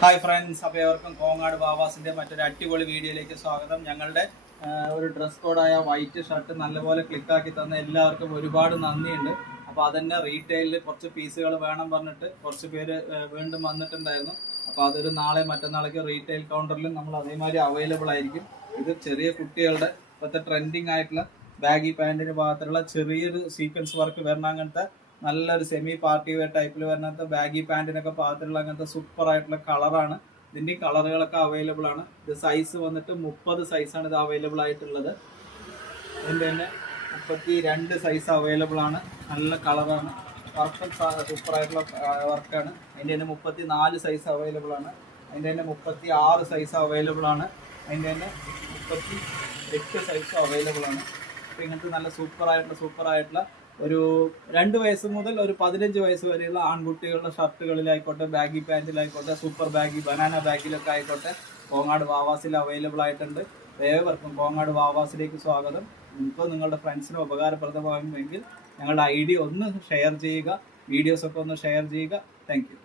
Hi friends, അപ്പോൾ ഏവർക്കും കോങ്ങാട് ബാവാസിൻ്റെ മറ്റൊരു അടിപൊളി വീഡിയോയിലേക്ക് സ്വാഗതം. ഞങ്ങളുടെ ഒരു ഡ്രസ് കോഡായ വൈറ്റ് ഷർട്ട് നല്ലപോലെ ക്ലിക്കാക്കി തന്ന എല്ലാവർക്കും ഒരുപാട് നന്ദിയുണ്ട്. അപ്പോൾ അതന്നെ റീറ്റെയിലിൽ കുറച്ച് പീസുകൾ വേണം പറഞ്ഞിട്ട് കുറച്ച് പേര് വീണ്ടും വന്നിട്ടുണ്ടായിരുന്നു. അപ്പോൾ അതൊരു നാളെ മറ്റന്നാളേക്ക് റീറ്റെയിൽ കൗണ്ടറിലും നമ്മൾ അതേമാതിരി അവൈലബിൾ ആയിരിക്കും. ഇത് ചെറിയ കുട്ടികളുടെ ഇപ്പോഴത്തെ ട്രെൻഡിങ് ആയിട്ടുള്ള ബാഗി പാൻറ്റിന് ഭാഗത്തുള്ള ചെറിയൊരു സീക്വൻസ് വർക്ക് വരണം, അങ്ങനത്തെ നല്ലൊരു സെമി പാർട്ടി വെയർ ടൈപ്പിൽ വരുന്നത് ബാഗി പാൻറ്റിനൊക്കെ പാകത്തിലുള്ള അങ്ങനത്തെ സൂപ്പർ ആയിട്ടുള്ള കളറാണ്. ഇതിൻ്റെ കളറുകളൊക്കെ അവൈലബിൾ ആണ്. ഇത് സൈസ് വന്നിട്ട് 30 സൈസാണ് ഇത് അവൈലബിൾ ആയിട്ടുള്ളത്. അതിൻ്റെ തന്നെ 32 സൈസ് അവൈലബിൾ ആണ്. നല്ല കളറാണ്, വർക്കും സൂപ്പർ ആയിട്ടുള്ള വർക്കാണ്. അതിൻ്റെ തന്നെ 34 സൈസ് അവൈലബിൾ ആണ്. അതിൻ്റെ തന്നെ 36 സൈസ് അവൈലബിൾ ആണ്. അതിൻ്റെ തന്നെ 38 സൈസ് അവൈലബിൾ ആണ്. അപ്പോൾ ഇങ്ങനത്തെ നല്ല സൂപ്പർ ആയിട്ടുള്ള ഒരു 2 വയസ്സ് മുതൽ ഒരു 15 വയസ്സ് വരെയുള്ള ആൺകുട്ടികളുടെ ഷർട്ടുകളിലായിക്കോട്ടെ, ബാഗി പാൻറ്റിലായിക്കോട്ടെ, സൂപ്പർ ബാഗി ബനാന ബാഗിലൊക്കെ ആയിക്കോട്ടെ കോങ്ങാട് വാവാസിൽ അവൈലബിൾ ആയിട്ടുണ്ട്. ഏവർക്കും കോങ്ങാട് വാവാസിലേക്ക് സ്വാഗതം. ഇപ്പോൾ നിങ്ങളുടെ ഫ്രണ്ട്സിന് ഉപകാരപ്രദമാകുമെങ്കിൽ ഞങ്ങളുടെ ID ഒന്ന് ഷെയർ ചെയ്യുക, വീഡിയോസൊക്കെ ഒന്ന് ഷെയർ ചെയ്യുക. Thank you.